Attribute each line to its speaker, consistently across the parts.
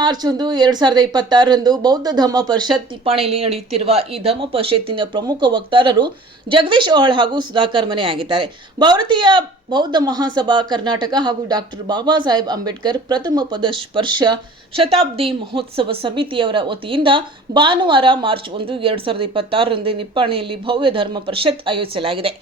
Speaker 1: March ಒಂದು ಎರಡ್ ಸಾವಿರದ ಇಪ್ಪತ್ತಾರರಂದು ಬೌದ್ಧ ಧರ್ಮ ಪರಿಷತ್ ತಿಪ್ಪಾಣಿಯಲ್ಲಿ ನಡೆಯುತ್ತಿರುವ ಈ ಧರ್ಮ ಪರಿಷತ್ತಿನ ಪ್ರಮುಖ ವಕ್ತಾರರು ಜಗದೀಶ್ ಓಹಳ್ ಹಾಗೂ ಸುಧಾಕರ್ ಮನೆ ಆಗಿದ್ದಾರೆ. ಭಾರತೀಯ ಬೌದ್ಧ ಮಹಾಸಭಾ ಕರ್ನಾಟಕ ಹಾಗೂ ಡಾಕ್ಟರ್ ಬಾಬಾ ಸಾಹೇಬ್ ಅಂಬೇಡ್ಕರ್ ಪ್ರಥಮ ಪದ ಸ್ಪರ್ಶ ಶತಾಬ್ದಿ ಮಹೋತ್ಸವ ಸಮಿತಿಯವರ ವತಿಯಿಂದ ಭಾನುವಾರ ಮಾರ್ಚ್ ಒಂದು ಎರಡ್ ಸಾವಿರದ ಇಪ್ಪತ್ತಾರರಂದು ನಿಪ್ಪಾಣಿಯಲ್ಲಿ ಭವ್ಯ ಧರ್ಮ ಪರಿಷತ್ ಆಯೋಜಿಸಲಾಗಿದೆ.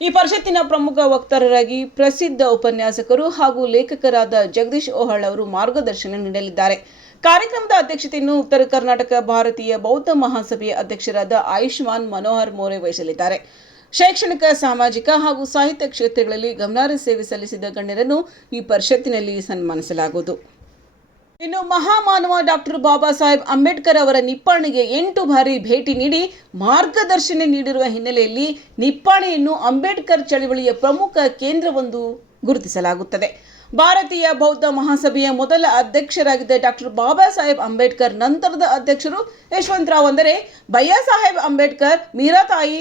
Speaker 1: ಈ ಪರಿಷತ್ತಿನ ಪ್ರಮುಖ ವಕ್ತಾರರಾಗಿ ಪ್ರಸಿದ್ಧ ಉಪನ್ಯಾಸಕರು ಹಾಗೂ ಲೇಖಕರಾದ ಜಗದೀಶ್ ಓಹಳ್ ಅವರು ಮಾರ್ಗದರ್ಶನ ನೀಡಲಿದ್ದಾರೆ. ಕಾರ್ಯಕ್ರಮದ ಅಧ್ಯಕ್ಷತೆಯನ್ನು ಉತ್ತರ ಕರ್ನಾಟಕ ಭಾರತೀಯ ಬೌದ್ಧ ಮಹಾಸಭೆಯ ಅಧ್ಯಕ್ಷರಾದ ಆಯುಷ್ಮಾನ್ ಮನೋಹರ್ ಮೋರೆ ವಹಿಸಲಿದ್ದಾರೆ. ಶೈಕ್ಷಣಿಕ, ಸಾಮಾಜಿಕ ಹಾಗೂ ಸಾಹಿತ್ಯ ಕ್ಷೇತ್ರಗಳಲ್ಲಿ ಗಮನಾರ್ಹ ಸೇವೆ ಸಲ್ಲಿಸಿದ ಗಣ್ಯರನ್ನು ಈ ಪರಿಷತ್ತಿನಲ್ಲಿ ಸನ್ಮಾನಿಸಲಾಗುವುದು. ಇನ್ನು ಮಹಾಮಾನವ ಡಾಕ್ಟರ್ ಬಾಬಾ ಸಾಹೇಬ್ ಅಂಬೇಡ್ಕರ್ ಅವರ ನಿಪ್ಪಾಣಿಗೆ ಎಂಟು ಬಾರಿ ಭೇಟಿ ನೀಡಿ ಮಾರ್ಗದರ್ಶನ ನೀಡಿರುವ ಹಿನ್ನೆಲೆಯಲ್ಲಿ ನಿಪ್ಪಾಣಿಯನ್ನು ಅಂಬೇಡ್ಕರ್ ಚಳವಳಿಯ ಪ್ರಮುಖ ಕೇಂದ್ರವೊಂದು ಗುರುತಿಸಲಾಗುತ್ತದೆ. ಭಾರತೀಯ ಬೌದ್ಧ ಮಹಾಸಭೆಯ ಮೊದಲ ಅಧ್ಯಕ್ಷರಾಗಿದ್ದ ಡಾಕ್ಟರ್ ಬಾಬಾ ಸಾಹೇಬ್ ಅಂಬೇಡ್ಕರ್ ನಂತರದ ಅಧ್ಯಕ್ಷರು ಯಶವಂತರಾವ್ ಅಂದರೆ ಭಯ್ಯ ಸಾಹೇಬ್ ಅಂಬೇಡ್ಕರ್ ಮೀರಾತಾಯಿ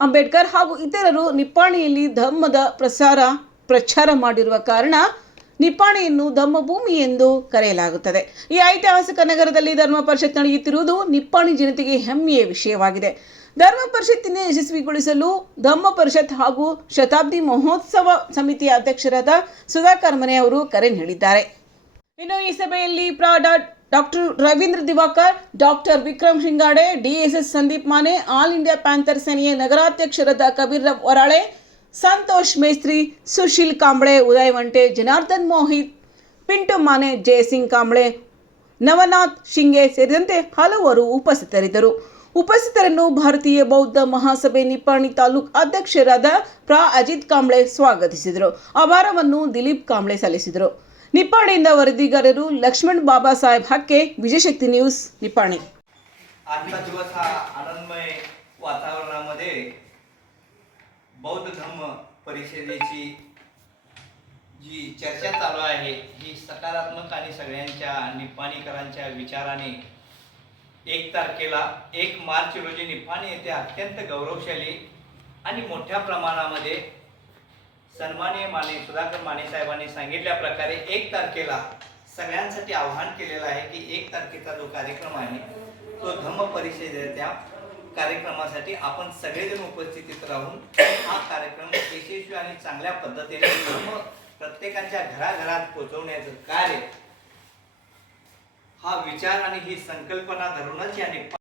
Speaker 1: ಅಂಬೇಡ್ಕರ್ ಹಾಗೂ ಇತರರು ನಿಪ್ಪಾಣಿಯಲ್ಲಿ ಧರ್ಮದ ಪ್ರಸಾರ, ಪ್ರಚಾರ ಮಾಡಿರುವ ಕಾರಣ ನಿಪ್ಪಾಣಿಯನ್ನು ಧಮ್ಮಭೂಮಿ ಎಂದು ಕರೆಯಲಾಗುತ್ತದೆ. ಈ ಐತಿಹಾಸಿಕ ನಗರದಲ್ಲಿ ಧರ್ಮ ಪರಿಷತ್ ನಡೆಯುತ್ತಿರುವುದು ನಿಪ್ಪಾಣಿ ಜನತೆಗೆ ಹೆಮ್ಮೆಯ ವಿಷಯವಾಗಿದೆ. ಧರ್ಮ ಪರಿಷತ್ತಿನ ಯಶಸ್ವಿಗೊಳಿಸಲು ಧಮ್ಮ ಪರಿಷತ್ ಹಾಗೂ ಶತಾಬ್ದಿ ಮಹೋತ್ಸವ ಸಮಿತಿಯ ಅಧ್ಯಕ್ಷರಾದ ಸುಧಾಕರ್ ಮನೆ ಅವರು ಕರೆ ನೀಡಿದ್ದಾರೆ. ಇನ್ನು ಈ ಸಭೆಯಲ್ಲಿ ಪ್ರಾ doctor Ravindra Diwakar, doctor Vikram Shingade DSS Sandeep Mane, all India panther ಸೇನೆಯ ನಗರಾಧ್ಯಕ್ಷರಾದ ಕಬೀರ್ ವರಾಳೆ, ಸಂತೋಷ್ ಮೇಸ್ತ್ರಿ ಸುಶೀಲ್ ಕಾಂಬ್ಳೆ, ಉದಯ್ ವಂಟೆ, ಜನಾರ್ದನ್ ಮೋಹಿತ್, ಪಿಂಟು ಮಾನೆ, ಜಯಸಿಂಗ್ ಕಾಂಬ್ಳೆ, ನವನಾಥ್ ಶಿಂಗೆ ಸೇರಿದಂತೆ ಹಲವರು ಉಪಸ್ಥಿತರಿದ್ದರು. ಉಪಸ್ಥಿತರನ್ನು ಭಾರತೀಯ ಬೌದ್ಧ ಮಹಾಸಭೆ ನಿಪ್ಪಾಣಿ ತಾಲೂಕ್ ಅಧ್ಯಕ್ಷರಾದ ಪ್ರಾ ಅಜಿತ್ ಕಾಂಬ್ಳೆ ಸ್ವಾಗತಿಸಿದರು ಅಭಾರವನ್ನು ದಿಲೀಪ್ ಕಾಂಬ್ಳೆ ಸಲ್ಲಿಸಿದರು ನಿಪ್ಪಾಣಿಯಿಂದ ವರದಿಗಾರರು ಲಕ್ಷ್ಮಣ್ ಬಾಬಾ ಸಾಹೇಬ್ ಹಕ್ಕೆ ವಿಜಯಶಕ್ತಿ ನ್ಯೂಸ್ ನಿಪ್ಪಾಣಿ
Speaker 2: आजचा दिवस हा आनंदमय वातावरणामध्ये बौद्ध धम्म परिषदेची जी चर्चा चालू आहे ही सकारात्मक आणि सगळ्यांच्या निप्पाणीकरांच्या विचाराने एक तारखेला एक मार्च रोजी निफाणी येथे अत्यंत गौरवशाली आणि मोठ्या प्रमाणामध्ये सन्माननीय माने सुधाकर माने साहेबांनी सांगितल्या प्रकारे एक तारखेला सगळ्यांसाठी आव्हान केलेलं आहे की एक तारखेचा जो कार्यक्रम आहे तो धम्म परिषदेच्या कार्यक्रमासाठी आपण सगळेजण उपस्थितीत राहून हा कार्यक्रम यशस्वी आणि चांगल्या पद्धतीने धम्म प्रत्येकाच्या घराघरात पोहोचवण्याचं कार्य हा विचार आणि ही संकल्पना धरूनच या